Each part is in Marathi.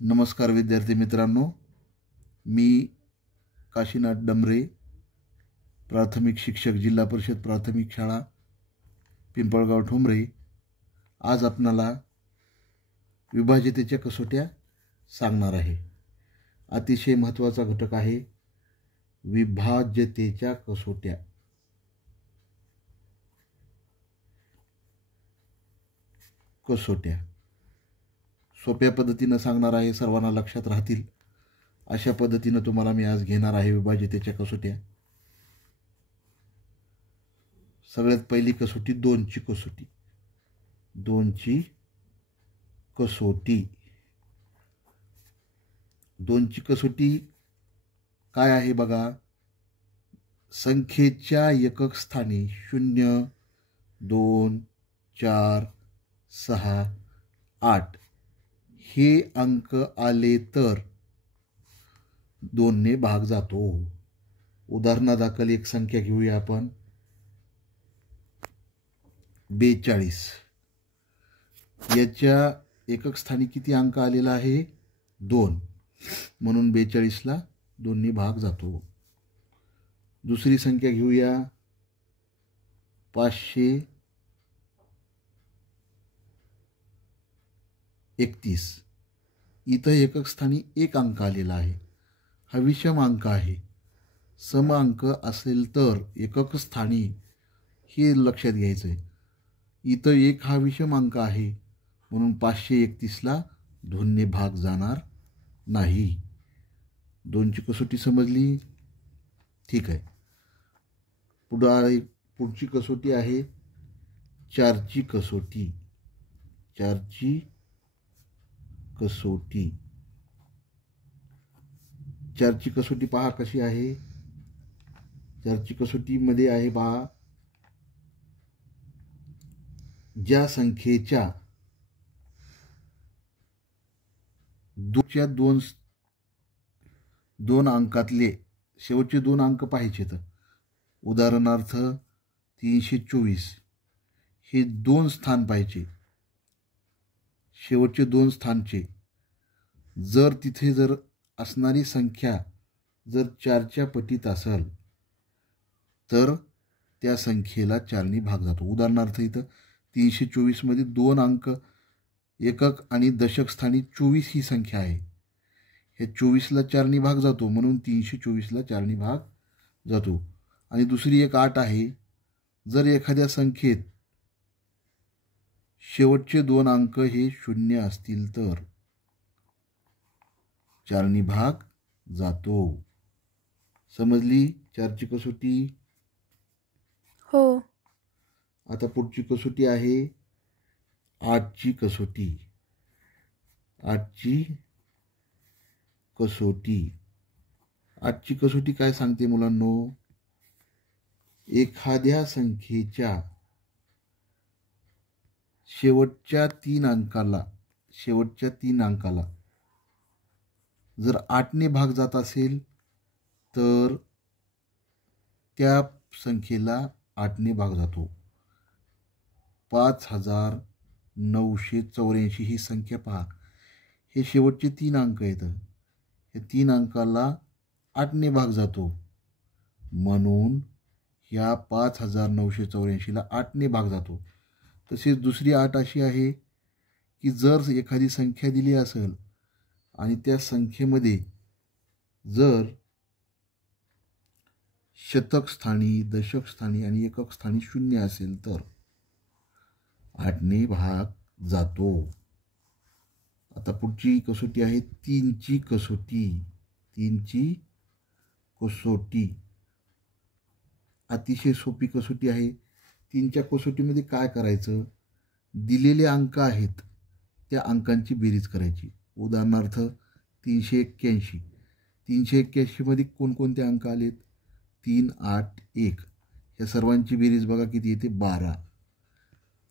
नमस्कार विद्यार्थी मित्रांनो, मी काशीनाथ डमरे, प्राथमिक शिक्षक, जिल्हा परिषद प्राथमिक शाळा पिंपळगाव ठोंबरे. आज आपणाला विभाज्यतेच्या कसोट्या सांगणार आहे. अतिशय महत्त्वाचा घटक आहे विभाज्यतेच्या कसोट्या. सोप्या पद्धतीनं सांगणार आहे, सर्वांना लक्षात राहतील अशा पद्धतीनं तुम्हाला मी आज घेणार आहे विभाज्यतेच्या कसोट्या. सगळ्यात पहिली कसोटी दोनची कसोटी. दोनची कसोटी काय आहे बघा. संख्येच्या एकक स्थानी 0, 2, 4, 6, 8 हे अंक आले तर 2 ने भाग जातो. उदाहरणादाखल एक संख्या घेऊया आपण, 42. याच्या एकक स्थानी किती अंक आलेला आहे? 2, म्हणून 42ला 2 ने भाग जातो. दुसरी संख्या घेऊया 531. इथं एकक स्थानी 1 अंक आलेला आहे. हा विषम अंक आहे. सम अंक असेल तर एकक स्थानी, हे लक्षात घ्यायचं आहे. इथं 1 हा विषम अंक आहे, म्हणून 531ला 2 ने भाग जाणार नाही. 2ची कसोटी समजली? ठीक आहे. पुढची कसोटी आहे 4ची कसोटी. 4ची कसोटी पहा कशी आहे. 4ची कसोटीमध्ये आहे पहा, ज्या संख्येच्या दोन अंकातले शेवटचे 2 अंक पाहिजेत. उदाहरणार्थ 324 हे 2 स्थान पाहिजे, शेवटचे 2 स्थानचे. जर तिथे असणारी संख्या जर 4च्या पटीत असेल तर त्या संख्येला 4 ने भाग जातो. उदाहरणार्थ इथं 324 मध्ये 2 अंक एकक आणि दशक स्थानी 24 ही संख्या आहे. हे 24ला 4 ने भाग जातो, म्हणून 324ला 4 ने भाग जातो. आणि दुसरी एक 8 आहे, जर एखाद्या संख्येत शेवटचे 2 अंक हे 0 असतील तर 4 ने भाग जातो. समजली 4ची कसोटी? हो. आता पुढची कसोटी आहे 8ची कसोटी. 8ची कसोटी काय सांगते मुलांनो? एखाद्या संख्येच्या शेवटच्या 3 अंकाला जर 8 ने भाग जात असेल तर त्या संख्येला 8 ने भाग जातो. 5984 ही संख्या पहा. हे शेवटचे 3 अंक आहेत. हे 3 अंकाला 8 ने भाग जातो, म्हणून ह्या 5984ला 8 ने भाग जातो. तसेच दुसरी 8 अशी आहे की जर एखादी संख्या दिली असेल आणि त्या संख्येमध्ये जर शतक स्थानी, दशक स्थानी आणि एकक स्थानी 0 असेल तर 8 ने भाग जातो. आता पुढची कसोटी आहे 3ची कसोटी. अतिशय सोपी कसोटी आहे. 3च्या कसोटीमध्ये काय करायचं? दिलेले अंक आहेत त्या अंकांची बेरीज करायची. उदाहरणार्थ 381 मध्ये कोणकोणते अंक आलेत? 3, 8, 1. या सर्वांची बेरीज बघा किती येते? 12.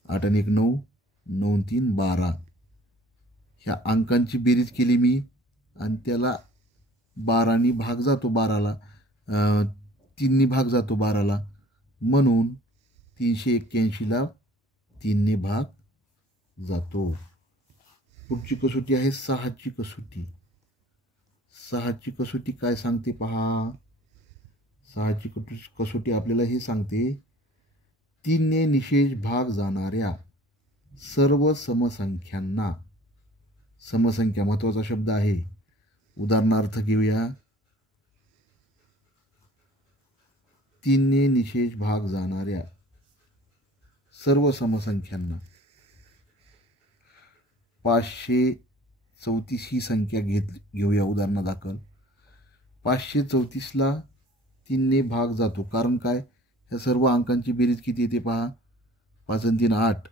8 आणि 1 9, 9 आणि 3 12. ह्या अंकांची बेरीज केली मी आणि त्याला 12 ने भाग जातो. 3 ने भाग जातो 12ला, म्हणून 381ला 3 ने भाग जातो. पुढची कसोटी आहे 6ची कसोटी. 6ची कसोटी काय सांगते पहा. 6ची कसोटी आपल्याला हे सांगते 3ने निशेष भाग जाणाऱ्या सर्व समसंख्यांना. समसंख्या महत्वाचा शब्द आहे. उदाहरणार्थ घेऊया. 3ने निशेष भाग जाणाऱ्या सर्व समसंख्यांना. 534 ही संख्या घेऊया उदाहरणादाखल. 534ला 3ने भाग जातो. कारण काय, ह्या सर्व अंकांची बेरीज किती येते पहा. 5 आणि 3 8,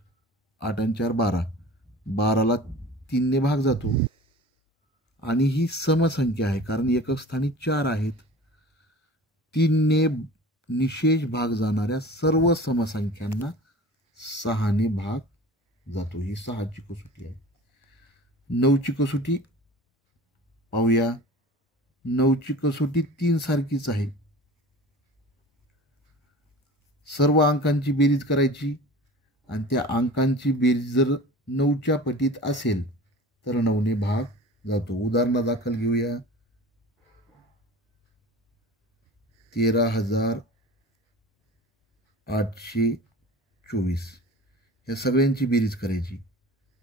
8 आणि 4 12, 12ला 3ने भाग जातो. आणि ही समसंख्या आहे कारण एकक स्थानी 4 आहेत. 3ने निशेष भाग जाणाऱ्या सर्व समसंख्यांना 6ने भाग जातो. ही 6ची कसोटी आहे. 9ची कसोटी पाहूया. 9ची कसोटी 3 सारखीच आहे. सर्व अंकांची बेरीज करायची आणि त्या अंकांची बेरीज जर 9च्या पटीत असेल तर 9ने भाग जातो. उदाहरणादाखल घेऊया. 13,824 या सगळ्यांची बेरीज करायची.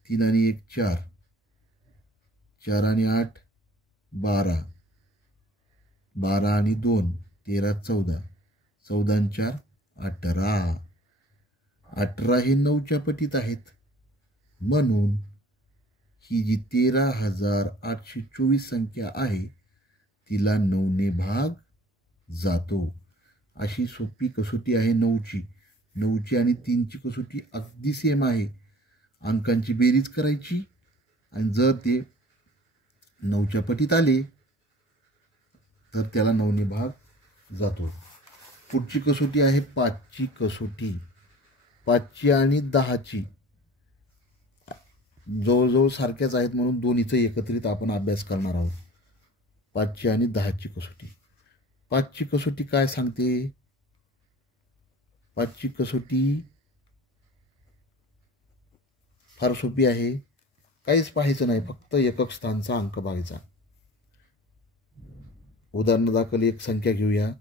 3 आणि 1 4, 4 आणि 8 12, 12 आणि 2 13 14, 14 आणि 4 18. 18 हे 9च्या पटीत आहेत. म्हणून ही जी 13,824 संख्या आहे तिला 9ने भाग जातो. अशी सोपी कसोटी आहे 9ची. 9ची आणि 3ची कसोटी अगदी सेम आहे. अंकांची बेरीज करायची आणि जर ते 9च्या पटीत आले तर त्याला 9ने भाग जातो. पुढची कसोटी आहे 5ची कसोटी. 5ची आणि 10ची जवळजवळ सारख्याच आहेत म्हणून दोन्हीचा एकत्रित आपण अभ्यास करणार आहोत. 5ची आणि 10ची कसोटी. 5ची कसोटी काय सांगते. 5ची कसोटी फार सोपी आहे. काहीच पाहायचं नाही, फक्त एकक स्थानचा अंक बघायचा. उदाहरणादाखल एक संख्या घेऊया.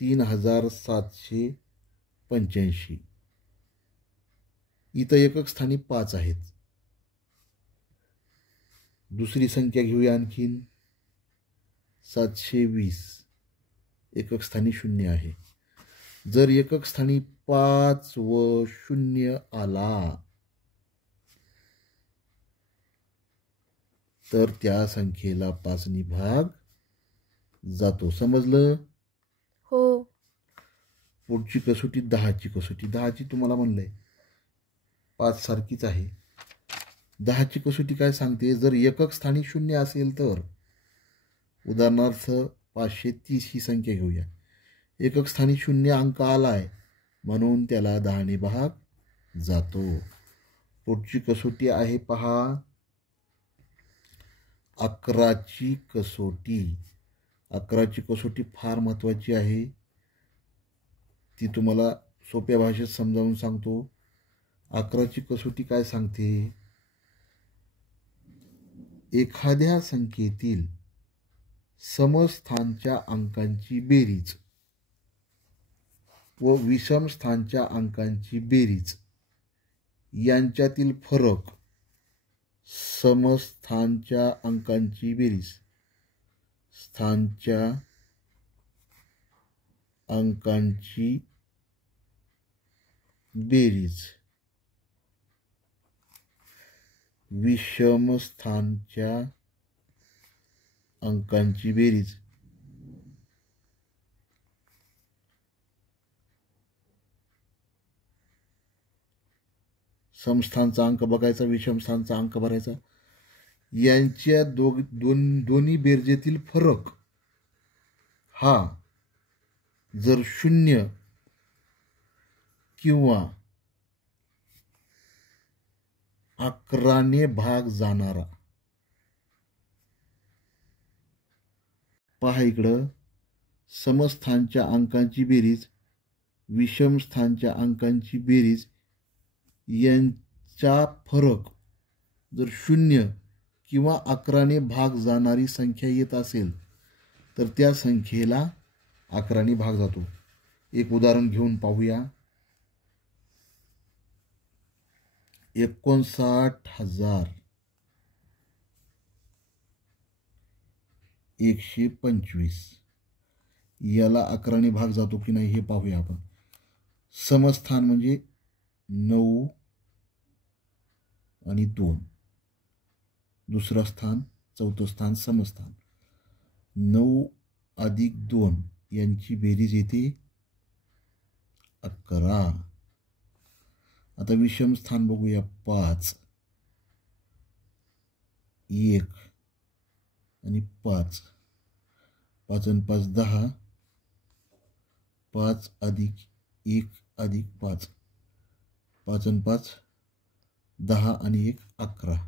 3,785. इथं एकक स्थानी 5 आहेत. दुसरी संख्या घेऊया आणखीन 720. एकक स्थानी 0 आहे. जर एकक स्थानी 5 व 0 आला तर त्या संख्येला 5ने भाग जातो. समजलं. हो. पुढची कसोटी 10ची कसोटी. 10ची तुम्हाला म्हणलंय 5 सारखीच आहे. 10ची कसोटी काय सांगते. जर एकक स्थानी 0 असेल तर उदाहरणार्थ 530 ही संख्या घेऊया. एकक स्थानी 0 अंक आलाय म्हणून त्याला 10ने भाग जातो. पुढची कसोटी आहे पहा 11ची कसोटी. 11ची कसोटी फार महत्वाची आहे. ती तुम्हाला सोप्या भाषेत समजावून सांगतो. 11ची कसोटी काय सांगते. एखाद्या संख्येतील समस्थानच्या अंकांची बेरीज व विषम स्थानच्या अंकांची बेरीज यांच्यातील फरक. समस्थानच्या अंकांची बेरीज, स्थानच्या अंकांची बेरीज, विषम स्थानच्या अंकांची बेरीज. समस्थानचा अंक बघायचा, विषम स्थानचा अंक भरायचा. यांच्या दोन्ही बेरजेतील फरक हा जर 0 किंवा 11ने भाग जाणारा. पहा इकडं समस्थानच्या अंकांची बेरीज, विषम स्थानच्या अंकांची बेरीज यांचा फरक जर 0 किंवा 11ने भाग जाणारी संख्या येत असेल तर त्या संख्येला 11ने भाग जातो. एक उदाहरण घेऊन पाहूया. 59,125 याला 11ने भाग जातो की नाही हे पाहूया आपण. समस्थान म्हणजे 9 आणि 2. दुसरं स्थान, चौथं स्थान समस्थान. 9 अधिक 2 यांची बेरीज येते 11. आता विषम स्थान बघूया. 5, 1 आणि 5. 5 आणि 5 10. 5 अधिक 1 अधिक 5. 5 आणि 5 10 आणि 1 11.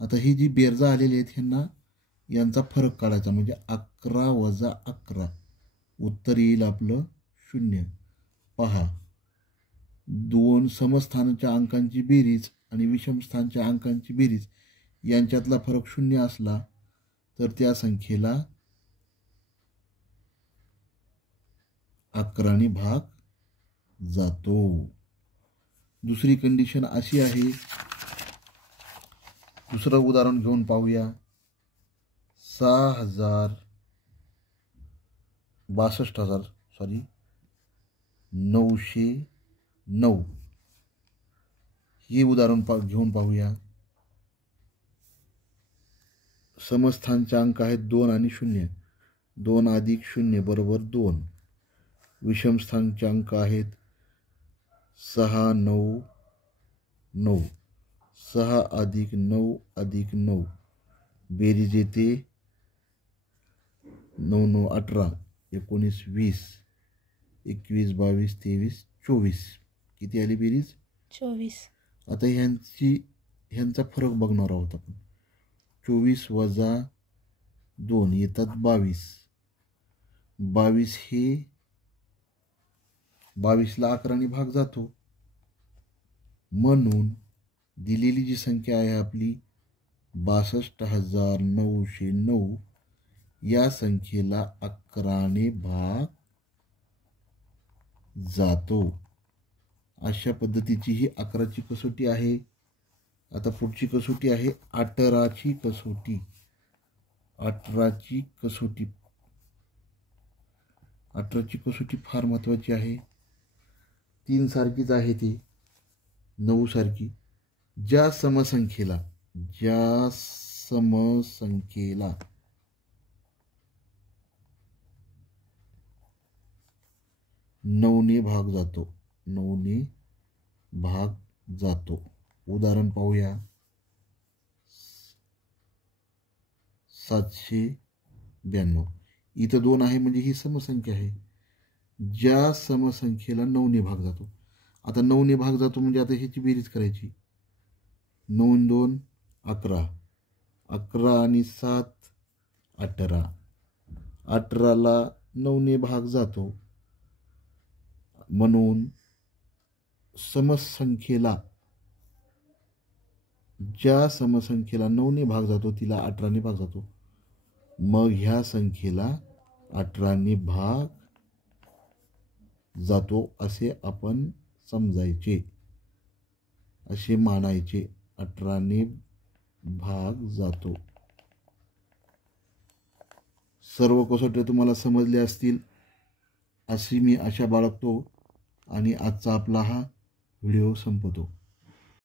आता ही जी बेरजा आलेली आहेत ह्यांना यांचा फरक काढायचा म्हणजे 11 वजा 11. उत्तर येईल आपलं 0. पहा, 2 समस्थानाच्या अंकांची बेरीज आणि विषमस्थानच्या अंकांची बेरीज यांच्यातला फरक 0 असला तर त्या संख्येला 11ने भाग जातो. दुसरी कंडिशन अशी आहे. दुसरं उदाहरण घेऊन पाहूया. 909 हे उदाहरण घेऊन पाहूया. समस्थानचे अंक आहेत 2 आणि 0. 2 अधिक 0 बरोबर 2. विषमस्थानचे अंक आहेत 6 9 9. 6 अधिक 9 अधिक 9 बेरीज येते 9 9 18. 19 20. 21 22 23 24. किती आली बेरीज? 24. आता ह्यांचा फरक बघणार आहोत आपण. 24 वजा 2 येतात 22. 22 हे 22ला 11ने भाग जातो. म्हणून दिलेली जी संख्या आहे आपली 62,909 या संख्येला 11ने भाग जातो. अशा पद्धतीची ही 11ची कसोटी आहे. आता पुढची कसोटी आहे 18ची कसोटी. 18ची कसोटी फार महत्त्वाची आहे. 3 सारखीच आहे ती 9 सारखी. ज्या समसंख्येला 9ने भाग जातो. 9ने भाग जातो. उदाहरण पाहूया. 792. इथं 2 आहे म्हणजे ही समसंख्या आहे. ज्या समसंख्येला 9ने भाग जातो. आता 9ने भाग जातो म्हणजे आता ह्याची बेरीज करायची. 9 2 11. 11 आणि 7 18. 18ला 9ने भाग जातो. म्हणून ज्या समसंख्येला 9ने भाग जातो तिला 18ने भाग जातो. मग ह्या संख्येला 18ने भाग जातो असे आपण समजायचे, असे मानायचे. 18ने भाग जातो. सर्व कसोट्या तुम्हाला समजल्या असतील अशी मी आशा बाळगतो आणि आजचा आपला हा व्हिडिओ संपवतो.